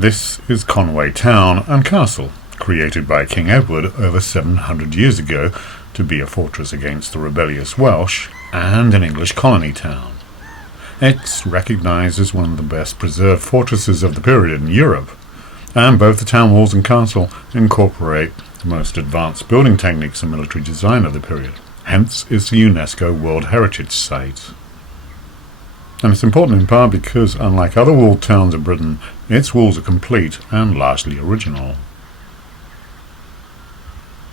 This is Conway town and castle, created by King Edward over 700 years ago to be a fortress against the rebellious Welsh and an English colony town. It's recognised as one of the best preserved fortresses of the period in Europe, and both the town walls and castle incorporate the most advanced building techniques and military design of the period. Hence, it's a UNESCO World Heritage Site. And it's important in part because, unlike other walled towns in Britain, its walls are complete and largely original.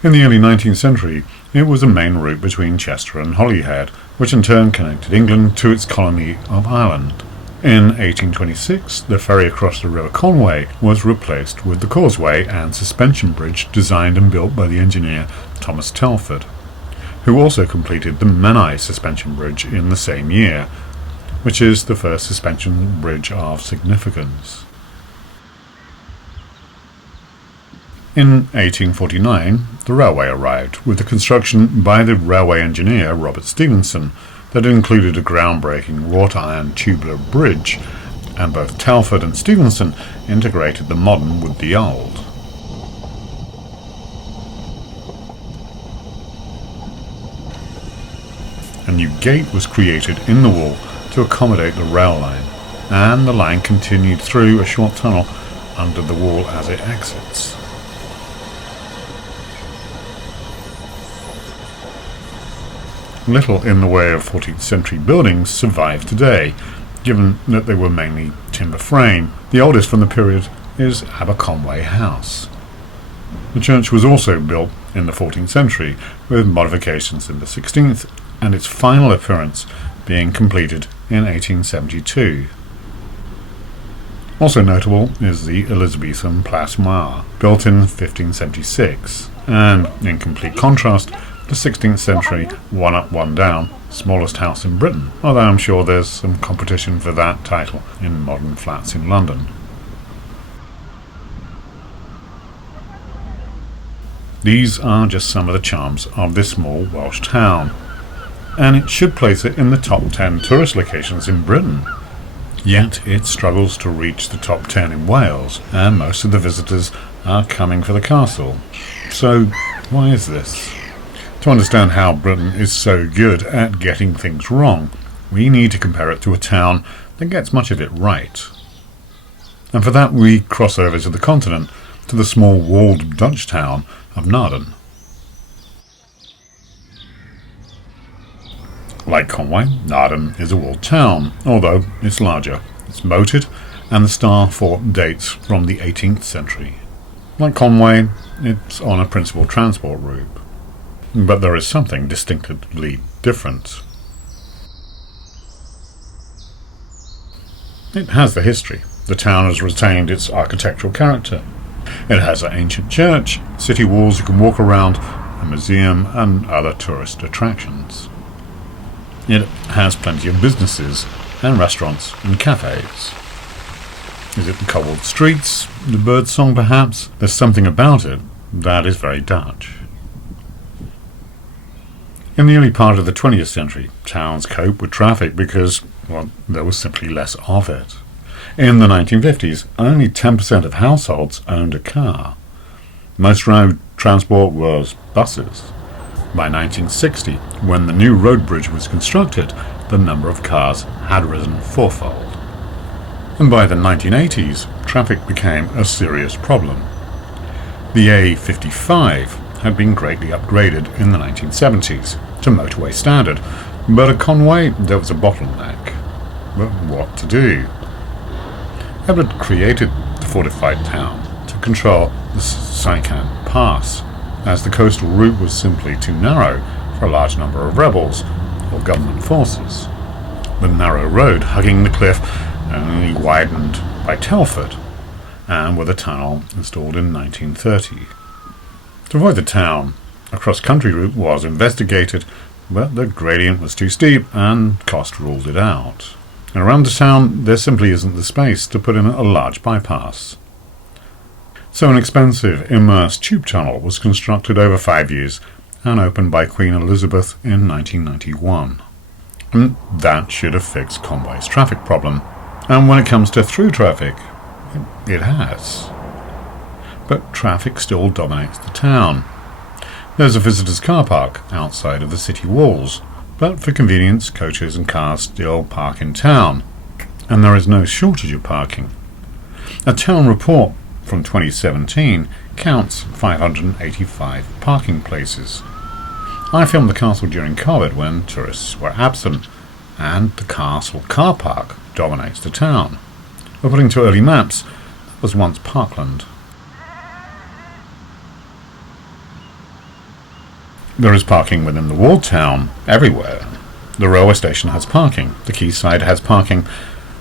In the early 19th century, it was a main route between Chester and Holyhead, which in turn connected England to its colony of Ireland. In 1826, the ferry across the River Conway was replaced with the causeway and suspension bridge designed and built by the engineer Thomas Telford, who also completed the Menai suspension bridge in the same year, which is the first suspension bridge of significance. In 1849, the railway arrived, with the construction by the railway engineer Robert Stevenson that included a groundbreaking wrought-iron tubular bridge, and both Telford and Stevenson integrated the modern with the old. A new gate was created in the wall to accommodate the rail line, and the line continued through a short tunnel under the wall as it exits. Little in the way of 14th century buildings survive today, given that they were mainly timber frame. The oldest from the period is Aberconway House. The church was also built in the 14th century, with modifications in the 16th, and its final appearance being completed in 1872. Also notable is the Elizabethan Place Mar, built in 1576, and in complete contrast, the 16th century one up one down smallest house in Britain, although I'm sure there's some competition for that title in modern flats in London. These are just some of the charms of this small Welsh town, and it should place it in the top 10 tourist locations in Britain. Yet it struggles to reach the top 10 in Wales, and most of the visitors are coming for the castle. So why is this? To understand how Britain is so good at getting things wrong, we need to compare it to a town that gets much of it right. And for that we cross over to the continent, to the small walled Dutch town of Naarden. Like Conway, Nardan is a walled town, although it's larger. It's moated, and the Star Fort dates from the 18th century. Like Conway, it's on a principal transport route. But there is something distinctively different. It has the history. The town has retained its architectural character. It has an ancient church, city walls you can walk around, a museum, and other tourist attractions. It has plenty of businesses and restaurants and cafes. Is it the cobbled streets, the bird song perhaps? There's something about it that is very Dutch. In the early part of the 20th century, towns coped with traffic because, well, there was simply less of it. In the 1950s, only 10% of households owned a car. Most road transport was buses. By 1960, when the new road bridge was constructed, the number of cars had risen fourfold. And by the 1980s, traffic became a serious problem. The A55 had been greatly upgraded in the 1970s to motorway standard, but at Conway there was a bottleneck. But what to do? Edward created the fortified town to control the Sycan Pass, as the coastal route was simply too narrow for a large number of rebels or government forces. The narrow road hugging the cliff only widened by Telford, and with a tunnel installed in 1930. To avoid the town, a cross-country route was investigated, but the gradient was too steep and cost ruled it out. And around the town there simply isn't the space to put in a large bypass. So an expensive immersed tube tunnel was constructed over 5 years and opened by Queen Elizabeth in 1991. And that should have fixed Conway's traffic problem. And when it comes to through traffic, It has. But traffic still dominates the town. There's a visitors' car park outside of the city walls, but for convenience, coaches and cars still park in town, and there is no shortage of parking. A town report from 2017 counts 585 parking places. I filmed the castle during COVID when tourists were absent, and the castle car park dominates the town. According to early maps, it was once parkland. There is parking within the walled town everywhere. The railway station has parking, the quayside has parking,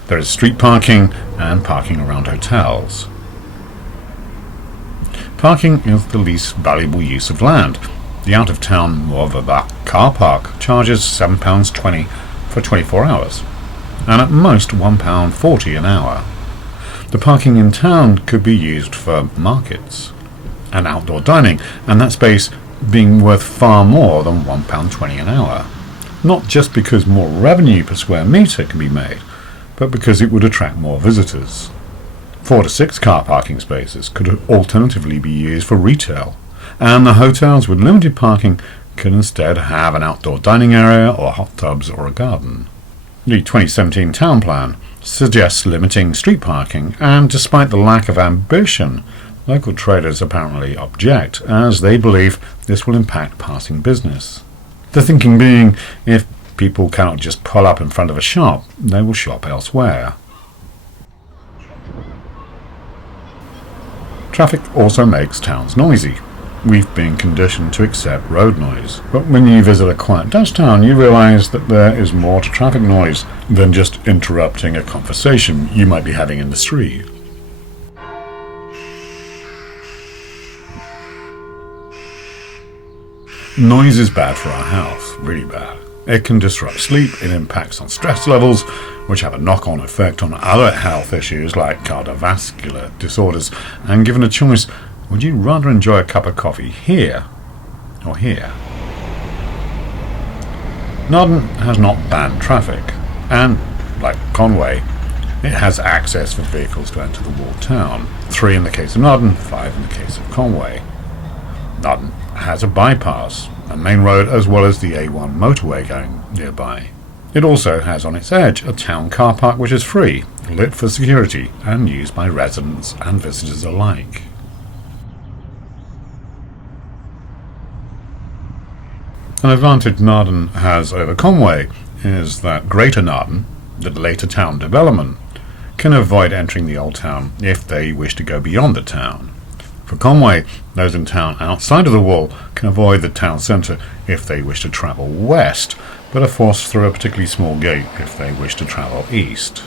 there is street parking and parking around hotels. Parking is the least valuable use of land. The out-of-town Morvebach car park charges £7.20 for 24 hours, and at most £1.40 an hour. The parking in town could be used for markets and outdoor dining, and that space being worth far more than £1.20 an hour. Not just because more revenue per square metre can be made, but because it would attract more visitors. 4 to 6 car parking spaces could alternatively be used for retail, and the hotels with limited parking could instead have an outdoor dining area or hot tubs or a garden. The 2017 town plan suggests limiting street parking, and despite the lack of ambition, local traders apparently object, as they believe this will impact passing business. The thinking being, if people cannot just pull up in front of a shop, they will shop elsewhere. Traffic also makes towns noisy. We've been conditioned to accept road noise, but when you visit a quiet Dutch town, you realise that there is more to traffic noise than just interrupting a conversation you might be having in the street. Noise is bad for our health, really bad. It can disrupt sleep, it impacts on stress levels, which have a knock-on effect on other health issues like cardiovascular disorders, and given a choice, would you rather enjoy a cup of coffee here or here? Nardan has not banned traffic, and, like Conway, it has access for vehicles to enter the walled town. 3 in the case of Nardan, 5 in the case of Conway. Nardan has a bypass, a main road, as well as the A1 motorway going nearby. It also has on its edge a town car park which is free, lit for security, and used by residents and visitors alike. An advantage Nardan has over Conway is that Greater Naarden, the later town development, can avoid entering the old town if they wish to go beyond the town. For Conway, those in town outside of the wall can avoid the town centre if they wish to travel west, but are forced through a particularly small gate if they wish to travel east.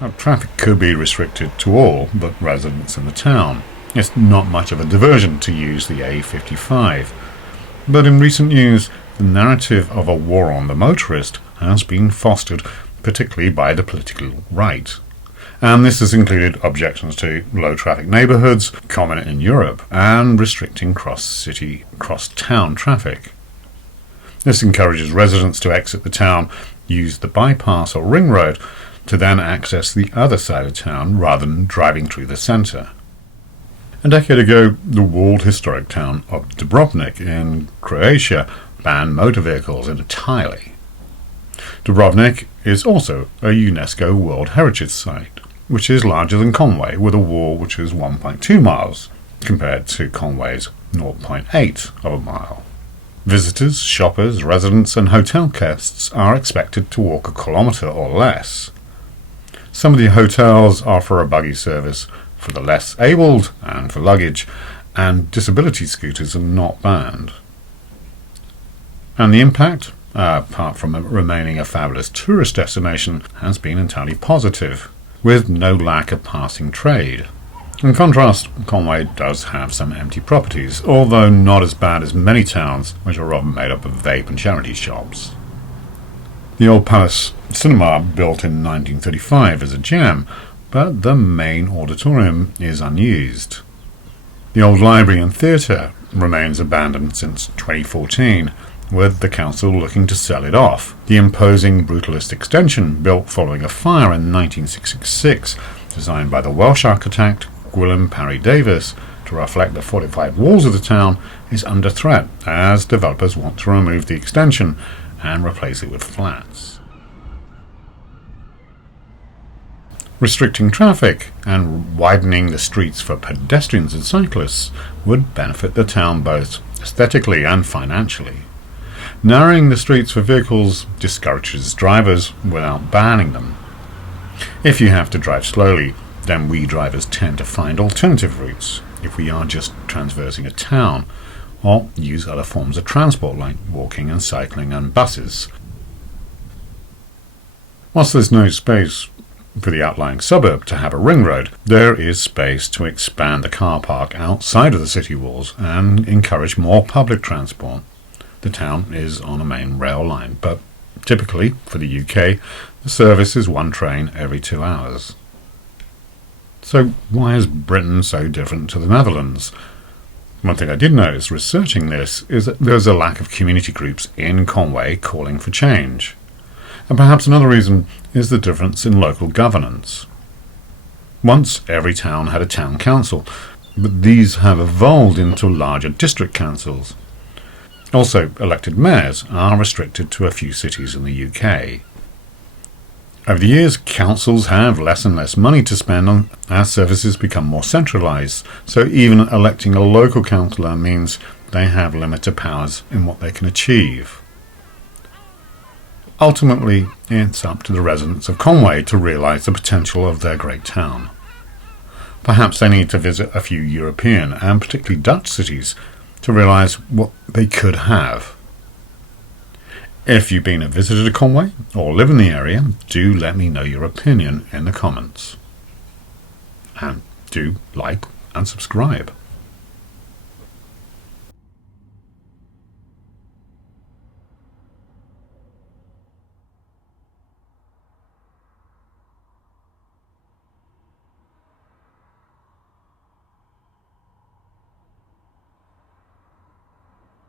Now, traffic could be restricted to all but residents in the town. It's not much of a diversion to use the A55. But in recent years, the narrative of a war on the motorist has been fostered, particularly by the political right. And this has included objections to low-traffic neighbourhoods, common in Europe, and restricting cross-city, cross-town traffic. This encourages residents to exit the town, use the bypass or ring road, to then access the other side of town rather than driving through the centre. A decade ago, the walled historic town of Dubrovnik in Croatia banned motor vehicles entirely. Dubrovnik is also a UNESCO World Heritage Site, which is larger than Conway, with a wall which is 1.2 miles, compared to Conway's 0.8 of a mile. Visitors, shoppers, residents and hotel guests are expected to walk a kilometre or less. Some of the hotels offer a buggy service for the less abled and for luggage, and disability scooters are not banned. And the impact, apart from remaining a fabulous tourist destination, has been entirely positive, with no lack of passing trade. In contrast, Conway does have some empty properties, although not as bad as many towns which are often made up of vape and charity shops. The old Palace Cinema, built in 1935, is a gem, but the main auditorium is unused. The old library and theatre remains abandoned since 2014, with the council looking to sell it off. The imposing brutalist extension, built following a fire in 1966, designed by the Welsh architect Gwilym Parry Davies to reflect the fortified walls of the town, is under threat as developers want to remove the extension and replace it with flats. Restricting traffic and widening the streets for pedestrians and cyclists would benefit the town both aesthetically and financially. Narrowing the streets for vehicles discourages drivers without banning them. If you have to drive slowly, then we drivers tend to find alternative routes if we are just traversing a town, or use other forms of transport like walking and cycling and buses. Whilst there's no space for the outlying suburb to have a ring road, there is space to expand the car park outside of the city walls and encourage more public transport. The town is on a main rail line, but typically, for the UK, the service is one train every 2 hours. So why is Britain so different to the Netherlands? One thing I did notice researching this is that there's a lack of community groups in Conway calling for change. And perhaps another reason is the difference in local governance. Once every town had a town council, but these have evolved into larger district councils. Also, elected mayors are restricted to a few cities in the UK. Over the years, councils have less and less money to spend on as services become more centralised, so even electing a local councillor means they have limited powers in what they can achieve. Ultimately, it's up to the residents of Conway to realise the potential of their great town. Perhaps they need to visit a few European and particularly Dutch cities to realise what they could have. If you've been a visitor to Conway or live in the area, do let me know your opinion in the comments. And do like and subscribe.